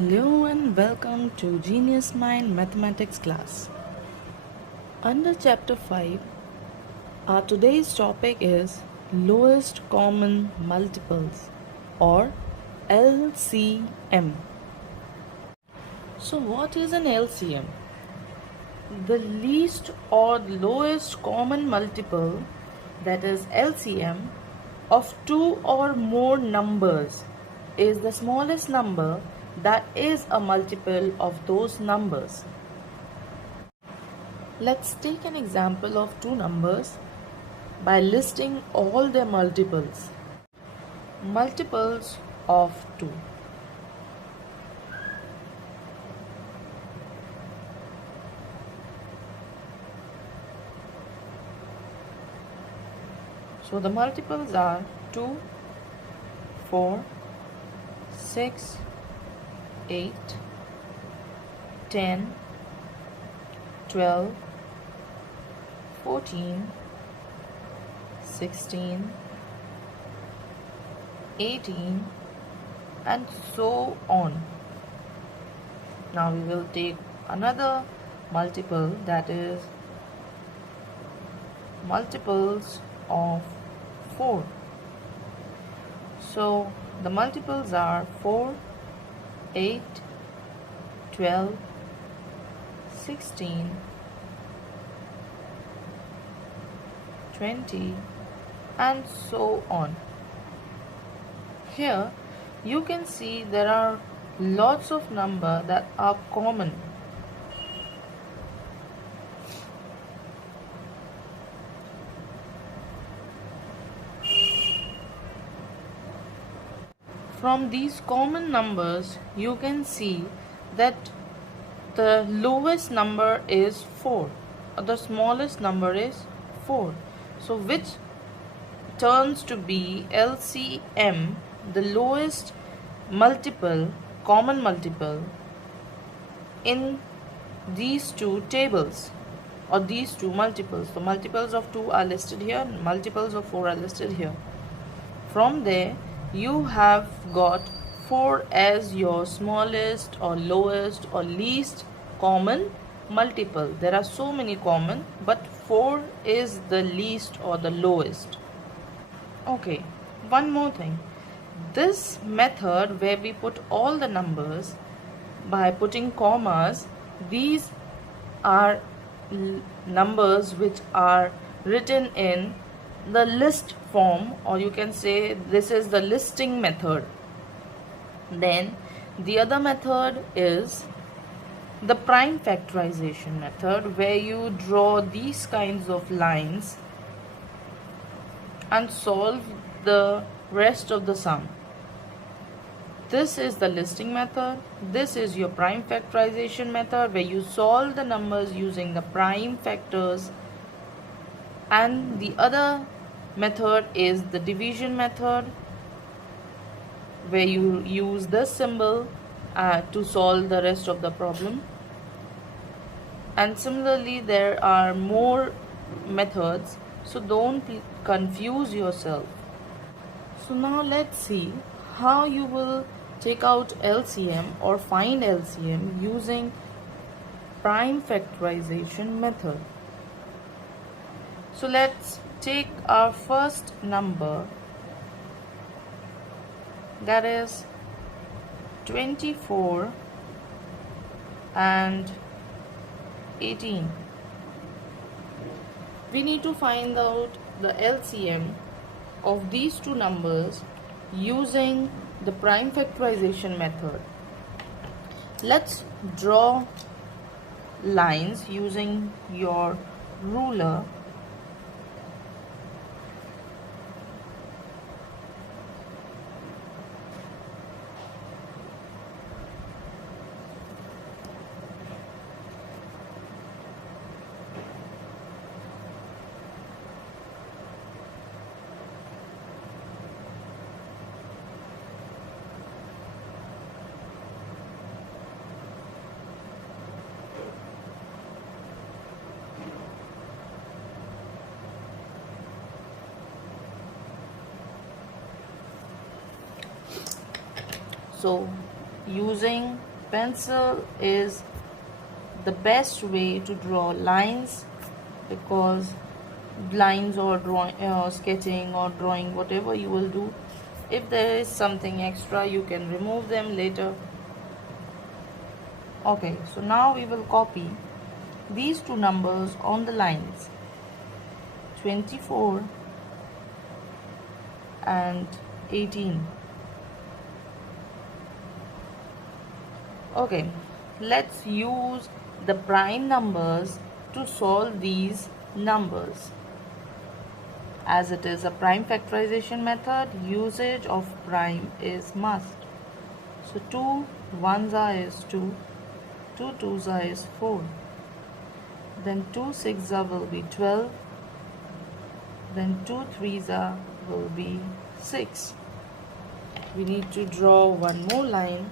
Hello and welcome to Genius Mind Mathematics class. Under chapter 5, our today's topic is lowest common multiples or LCM. So what is an LCM? The least or lowest common multiple, that is LCM, of two or more numbers is the smallest number that is a multiple of those numbers. Let's take an example of two numbers by listing all their multiples. Multiples of 2. So the multiples are 2, 4, 6, 8, 10, 12, 14, 16, 18, and so on. Now we will take another multiple, that is multiples of 4. So the multiples are 4, 8, 12, 16, 20, and so on. Here you can see there are lots of numbers that are common. From these common numbers, you can see that the lowest number is 4, the smallest number is 4. So which turns to be LCM, the lowest multiple, common multiple in these two tables or these two multiples. The multiples of 2 are listed here, multiples of 4 are listed here. From there you have got 4 as your smallest or lowest or least common multiple. There are so many common, but 4 is the least or the lowest. Okay, one more thing. This method where we put all the numbers by putting commas, these are numbers which are written in the list form, or you can say this is the listing method. Then the other method is the prime factorization method, where you draw these kinds of lines and solve the rest of the sum. This is the listing method. This is your prime factorization method, where you solve the numbers using the prime factors. And the other method is the division method, where you use this symbol to solve the rest of the problem. And similarly, there are more methods, so don't confuse yourself. So now let's see how you will take out LCM or find LCM using prime factorization method. So let's take our first number, that is 24 and 18. We need to find out the LCM of these two numbers using the prime factorization method. Let's draw lines using your ruler. So using pencil is the best way to draw lines, because lines or drawing, sketching or drawing, whatever you will do, if there is something extra you can remove them later. Okay, so now we will copy these two numbers on the lines 24 and 18. Okay, let's use the prime numbers to solve these numbers. As it is a prime factorization method, usage of prime is must. So 2 ones are is 2, 2 twos are is 4, then 2 sixes are will be 12, then 2 threes are will be 6. We need to draw one more line.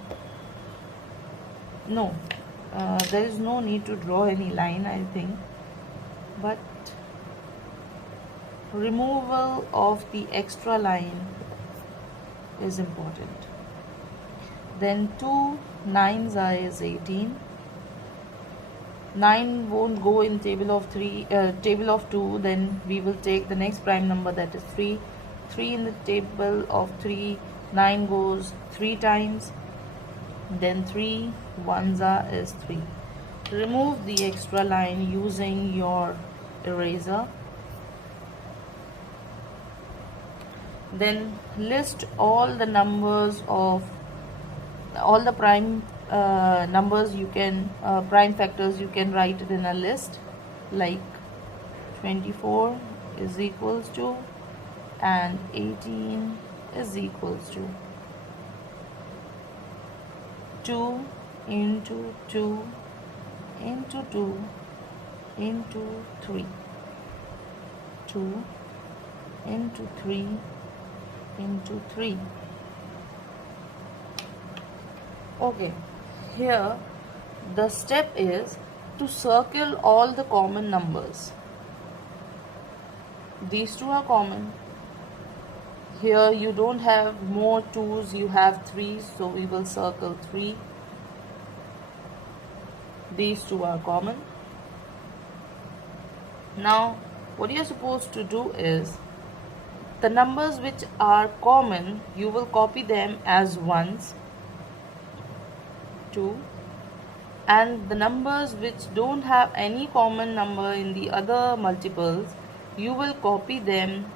No, there is no need to draw any line, I think, but removal of the extra line is important. Then 2 nines are is 18. 9 won't go in table of 2, then we will take the next prime number, that is 3. 3 in the table of 3, 9 goes 3 times, then 3 ones are is 3. Remove the extra line using your eraser. Then list all the numbers of all the prime numbers you can, prime factors you can write it in a list, like 24 is equals to and 18 is equals to 2 into 2 into 2 into 3, 2 into 3 into 3. Okay, here the step is to circle all the common numbers. These two are common. Here you don't have more 2's, you have 3's, so we will circle 3. These two are common. Now what you are supposed to do is, the numbers which are common, you will copy them as ones, 2, and the numbers which don't have any common number in the other multiples, you will copy them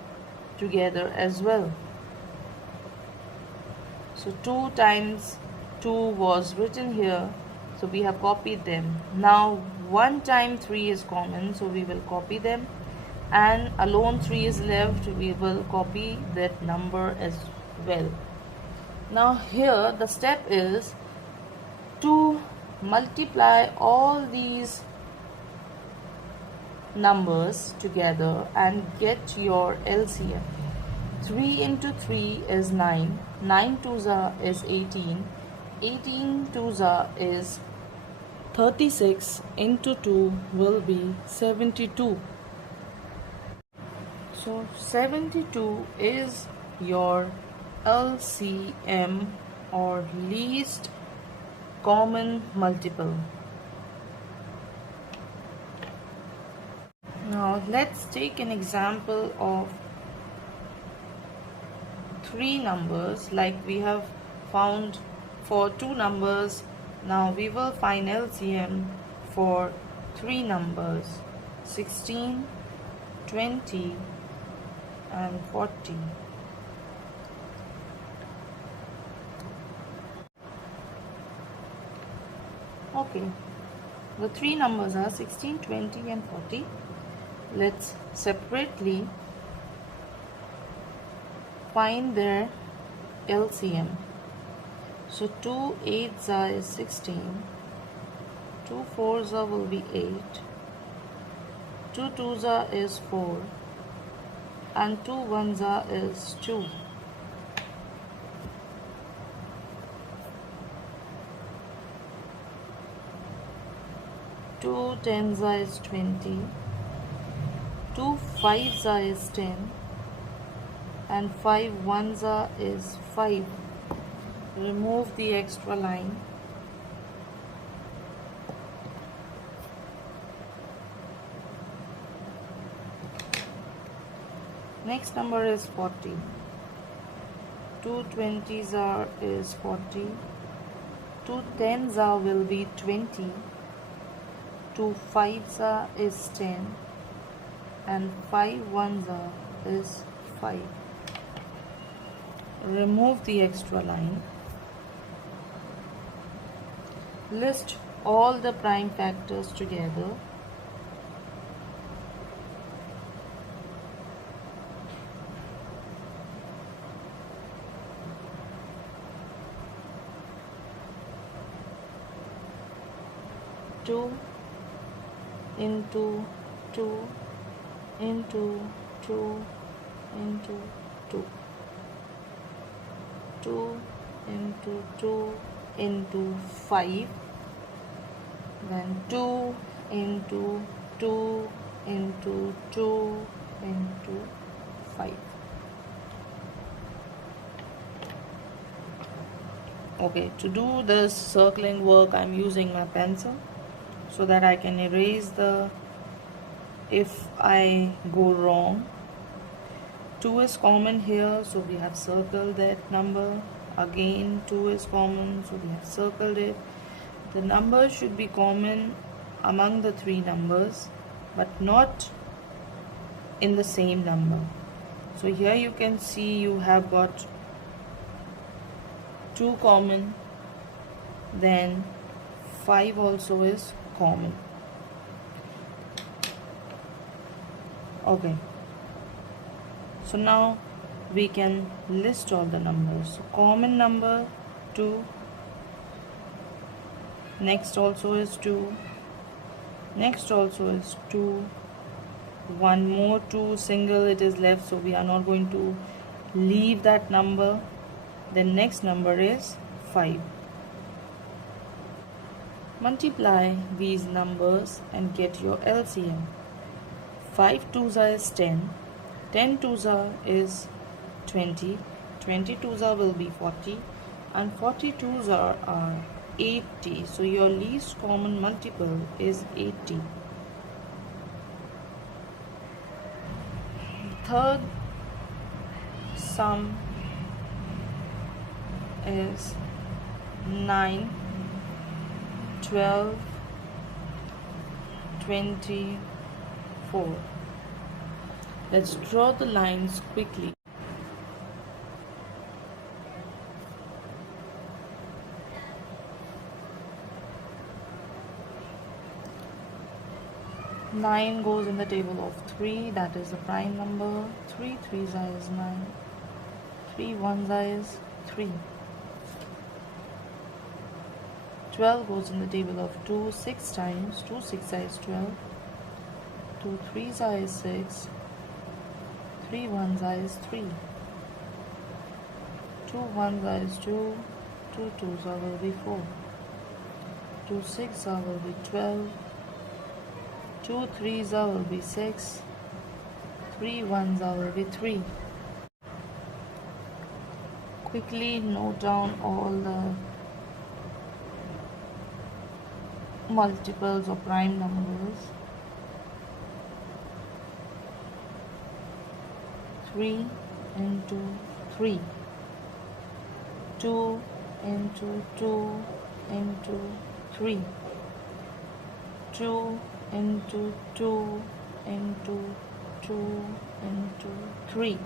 together as well. So 2 times 2 was written here, so we have copied them. Now 1 times 3 is common, so we will copy them, and alone 3 is left, we will copy that number as well. Now here the step is to multiply all these numbers together and get your LCM. 3 into 3 is 9, 9 twos are is 18, 18 twos are is 36, into 2 will be 72. So 72 is your LCM, or least common multiple. Now let's take an example of 3 numbers, like we have found for 2 numbers. Now we will find LCM for 3 numbers, 16, 20 and 40. Okay, the 3 numbers are 16, 20 and 40. Let's separately find their LCM. So 2 8s are 16, 2 4s are will be 8, 2 2s are is 4, and 2 1s are is 2. Two 10s are is 20, 2 5s are is 10, and 5 1s are is 5. remove the extra line. Next number is 40. 2 20s is 40. 2 10s will be 20. 2 5s is 10. And 5 1s is 5. Remove the extra line. List all the prime factors together. Two into 2 into 2 into 2. 2 into 2 into 5. Then 2 into 2 into 2 into 5. Okay, to do this circling work, I'm using my pencil so that I can erase the if I go wrong. 2 is common here, so we have circled that number. Again 2 is common, so we have circled it. The number should be common among the three numbers, but not in the same number. So here you can see you have got 2 common, then 5 also is common. Okay, so now we can list all the numbers. So common number 2, next also is 2, next also is 2, one more 2 single it is left, so we are not going to leave that number. The next number is 5. Multiply these numbers and get your LCM. 5 2s is 10, 10 2s is 20, 20 2s will be 40, and 40 2s are 80. So your least common multiple is 80. Third sum is 9, 12, 24. Let's draw the lines quickly. Nine goes in the table of 3, that is the prime number. 3 3s is 9, 3 1s is 3. 12 goes in the table of 2 6 times. 2 6 is 12. 2 3s is 6. 3 1s is 3. 2 1s is 2. 2 2s will be 4. 2 6 will be 12. 2 3s will be 6. 3 1s will be 3. Quickly note down all the multiples of prime numbers. 3 into 3. 2 into 2 into 3. 2 into 2 into 2 into 3.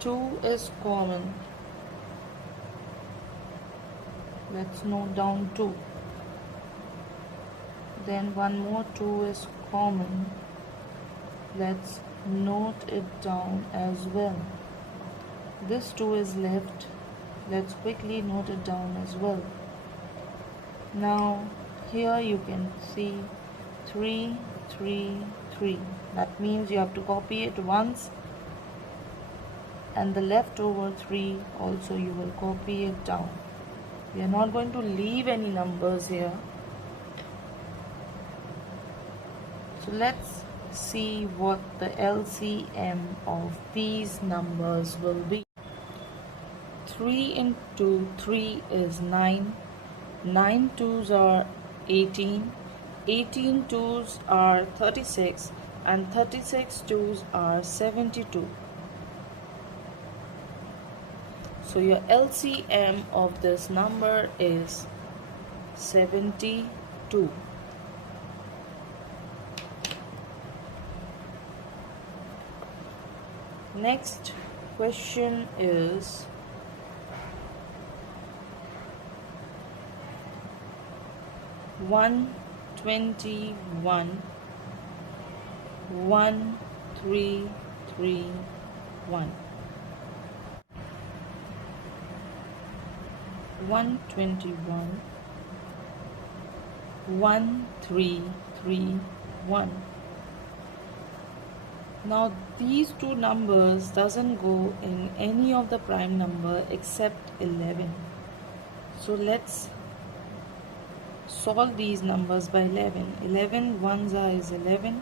2 is common. Let's note down 2. Then one more 2 is common. Let's note it down as well. This 2 is left. Let's quickly note it down as well. Now here you can see 3 3 3. That means you have to copy it once, and the leftover 3 also you will copy it down. We are not going to leave any numbers here. So let's see what the LCM of these numbers will be. 3 into 3 is 9. 9 twos are 18. 18 twos are 36. And 36 twos are 72. So your LCM of this number is 72. Next question is one 21 1 3 3 1 121 1 3 3 1. Now these two numbers doesn't go in any of the prime number except 11. So let's solve these numbers by 11. 11 ones are is 11.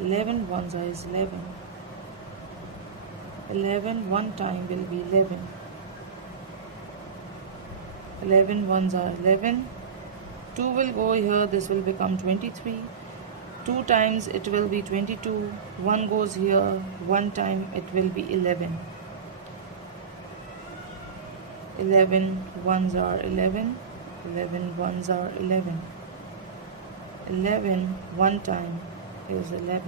11 ones are is 11. 11 one time will be 11. 11 ones are 11. 2 will go here, this will become 23. 2 times it will be 22. 1 goes here, 1 time it will be 11. 11 ones are 11. 11 ones are 11. 11 one time is 11.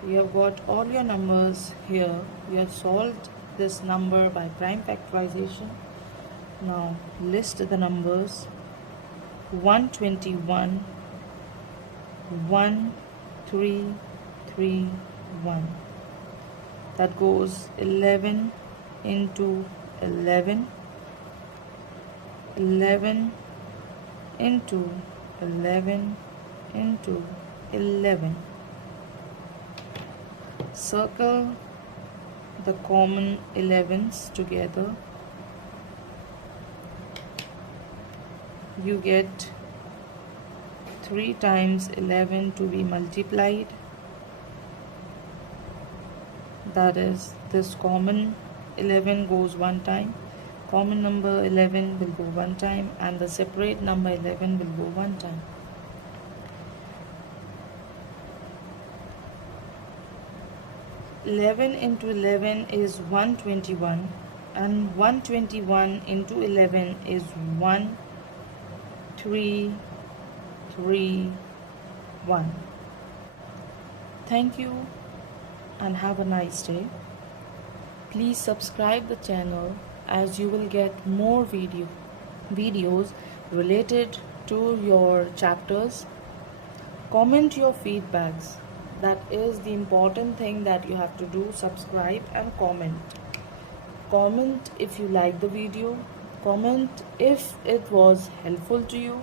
So you have got all your numbers here. You have solved this number by prime factorization. Now list the numbers. 121 1 3 3 1. That goes 11 into 11. 11 into 11 into 11. Circle the common 11s together. You get 3 times 11 to be multiplied. That is, this common 11 goes one time. Common number 11 will go one time, and the separate number 11 will go one time. Eleven into 11 is 121, and 121 into 11 is 1 3 3 1. Thank you and have a nice day. Please subscribe the channel as you will get more videos related to your chapters. Comment your feedbacks. That is the important thing that you have to do. Subscribe and comment. Comment if you like the video. Comment if it was helpful to you,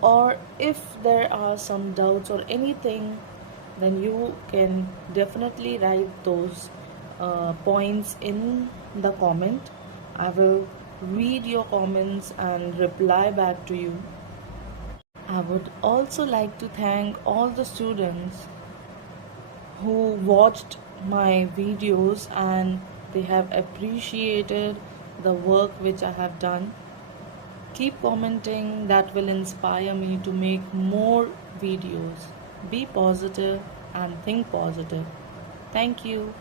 or if there are some doubts or anything, then you can definitely write those points in the comment. I will read your comments and reply back to you. I would also like to thank all the students who watched my videos and they have appreciated the work which I have done. Keep commenting, that will inspire me to make more videos. Be positive and think positive. Thank you.